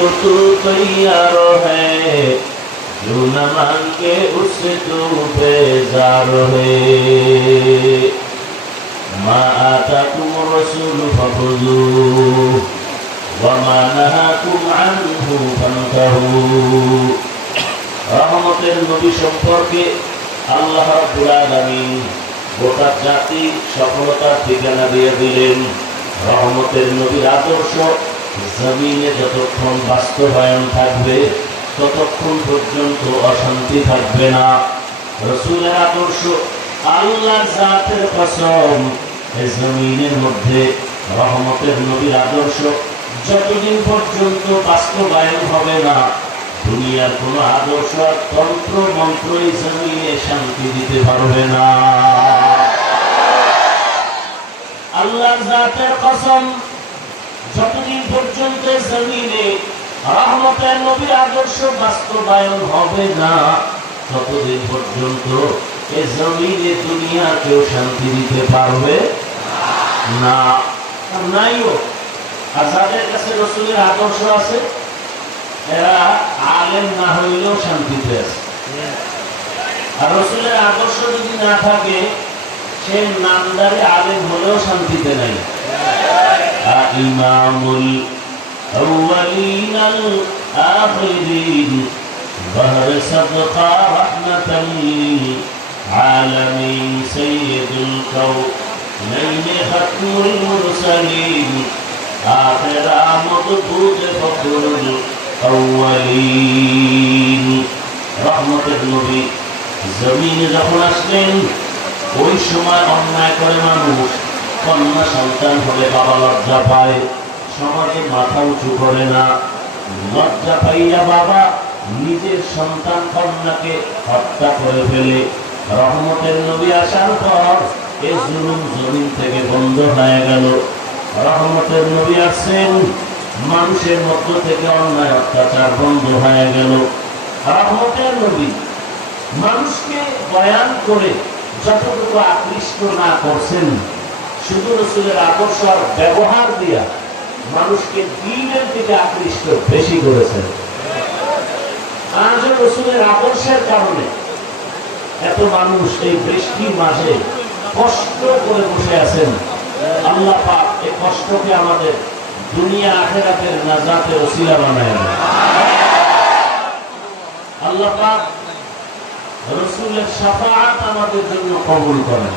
तो तू तैयार है, जो न मांगे उससे तू बेजार है। मा आताकुम रसूल फखुदूह वा मा नाहाकुम আনহু ফান্তাহু। রহমতের নবী সম্পর্কে আল্লাহ রাব্বুল আলামিন গোটা জাতি সফলতার ঠিকানা দিয়ে দিলেন। রহমতের নবীর আদর্শ জমিনে যতক্ষণ বাস্তবায়ন থাকবে ততক্ষণ পর্যন্ত অশান্তি থাকবে না। রাসূলের আদর্শ আল্লাহর জাতের কসম, এই জমিনের মধ্যে রহমতের নবীর আদর্শ যতদিন পর্যন্ত বাস্তবায়ন হবে না, দুনিয়ার কোন আদর্শ আর তন্ত্র মন্ত্রই জমিনে শান্তি দিতে পারবে না। আল্লাহর জাতের কসম, যতদিন পর্যন্ত জমিনে রহমতের নবীর আদর্শ বাস্তবায়ন হবে না, ততদিন পর্যন্ত এই জমিনে দুনিয়া কেউ শান্তি দিতে পারবে না। নাইও। আর যাদের কাছে রাসূলের আদর্শ আছে, এরা আলেম না হইলেও শান্তিতে আছে। আর রাসূলের আদর্শ যদি না থাকে, সে নামদারি আলেম হলেও শান্তিতে নাই। ইমামুল আউয়ালিন আল আখিরিন বাহর সাদকা রাহমাতাল লিল আলামিন সাইয়্যিদুল কাউনাইন খাতমুল মুরসালিন আখির আমদুদ ফখরুল আউয়ালিন। রহমতের নবী জমিনে যখন আসলেন, ওই সময় অন্যায় করে মানুষ কন্যা সন্তান হলে বাবা লজ্জা পায়, সমাজে মাথা উঁচু করে না। লজ্জা পাইয়া বাবা নিজের সন্তান কন্যাকে হত্যা করে ফেলে। রহমতের নবী আসার পর এই জুলুম জমিন থেকে বন্ধ হয়ে গেল। রহমতের নবী আসছেন, মানুষের মধ্য থেকে অন্যায় অত্যাচার বন্ধ হয়ে গেল। রহমতের নবী মানুষকে বয়ান করে যতটুকু আকৃষ্ট না করছেন, শুধু রাসূলের আদর্শ আর ব্যবহার দিয়া মানুষকে দ্বীনের দিকে আকৃষ্ট বেশি করেছেন। আজ রাসূলের আদর্শের কারণে এত মানুষ এই বৃষ্টির মাঝে কষ্ট করে বসে আছেন। আল্লাহ পাক এই কষ্টকে আমাদের দুনিয়া আখিরাতের নাজাতের ওসিলা বানায় দেন। আল্লাহ পাক রাসূলের শাফাআত আমাদের জন্য কবুল করেন।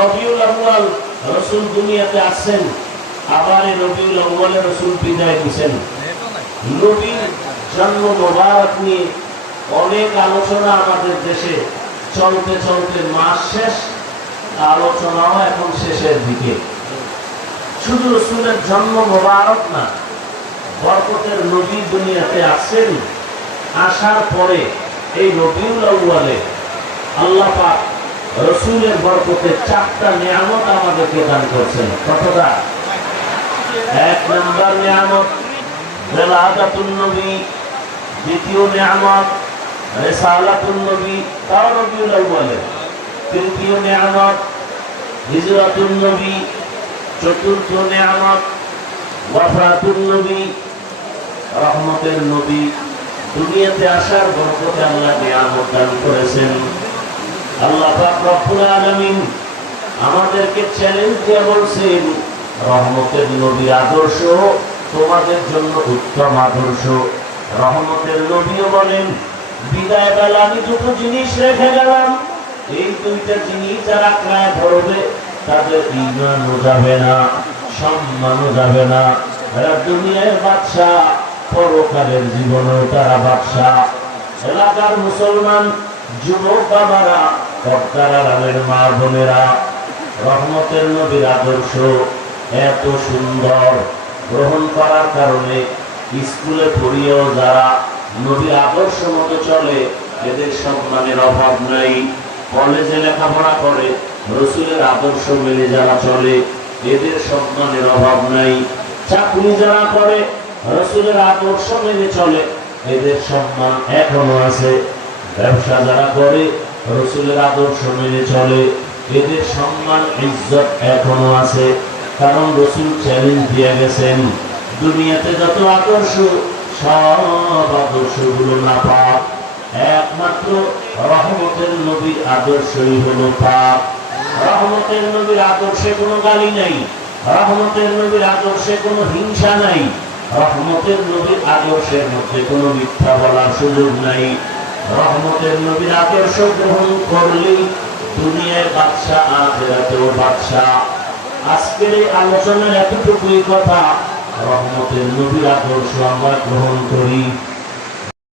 রবিউল আউয়াল রাসূল দুনিয়াতে আসেন, আবার এই রবিউল আউয়ালে রাসূল বিদায় দিয়েছেন। নবীর জন্ম মোবারক নিয়ে অনেক আলোচনা আমাদের দেশে চলতে চলতে মাস শেষ, আলোচনাও এখন শেষের দিকে। শুধু রাসূলের জন্ম মোবারক না, বরকতের নবী দুনিয়াতে আসেন, আসার পরে এই রবিউল আউয়ালে আল্লাহ পাক রাসূলের বরকতে 4টা নিয়ামত আমাদেরকে দান করেছেন। কতটা? 1 নম্বর নিয়ামত বেলাদাতুন নবী, দ্বিতীয় নিয়ামত রিসালাতুন নবী, তাও রবিউল আউয়ালে। তৃতীয় নিয়ামত হিজরাতুন নবী, চতুর্থ নিয়ামত ওয়াফাতুন নবী। রহমতের নবী দুনিয়াতে আসার বরকতে আল্লাহ নিয়ামত দান করেছেন। আল্লাহ পাক রব্বুল আলামিন আমাদেরকে চ্যালেঞ্জ দিয়ে বলছেন, রহমতের নবীর আদর্শ তোমাদের জন্য উত্তম আদর্শ। রহমতের নবীও বলেন, বিদায় বেলা আমি দুটো জিনিস রেখে গেলাম, এই দুইটা জিনিস যারা আঁকড়ায় ধরবে তাদের ঈমানও যাবে না, সম্মানও যাবে না। এরা দুনিয়ার বাদশা, পরকালের জীবনেও তারা বাদশা। এলাকার মুসলমান যুবক বাবারা, পর্দার আড়ালের মা বোনেরা, রহমতের নবীর আদর্শ এত সুন্দর গ্রহণ করার কারণে স্কুলে পড়িয়েও যারা নবীর আদর্শ মতো চলে, এদের সম্মানের অভাব নাই। কলেজে লেখাপড়া করে রাসূলের আদর্শ মেনে যারা চলে, এদের সম্মানের অভাব নাই। চাকরি যারা করে রাসূলের আদর্শ মেনে চলে, এদের সম্মান এখনো আছে। ব্যবসা যারা করে রাসূলের আদর্শ মেনে চলে, এদের সম্মান ইজ্জত এখনো আছে। কারণ রাসূল চ্যালেঞ্জ দিয়ে গেছেন, দুনিয়াতে যত আদর্শ সব আদর্শগুলো নাপাক, একমাত্র রহমতের নবীর আদর্শই হলো পাক। রহমতের নবীর আদর্শে কোনো গালি নাই, রহমতের নবীর আদর্শে কোনো হিংসা নাই, রহমতের নবীর আদর্শের মধ্যে কোনো মিথ্যা বলার সুযোগ নাই। রহমতের নবীর আদর্শ গ্রহণ করলেই দুনিয়ায় বাদশাহ, আখিরাতেও বাদশাহ। আজকের এই আলোচনার এতটুকুই কথা, রহমতের নবীর আদর্শ আমরা গ্রহণ করি।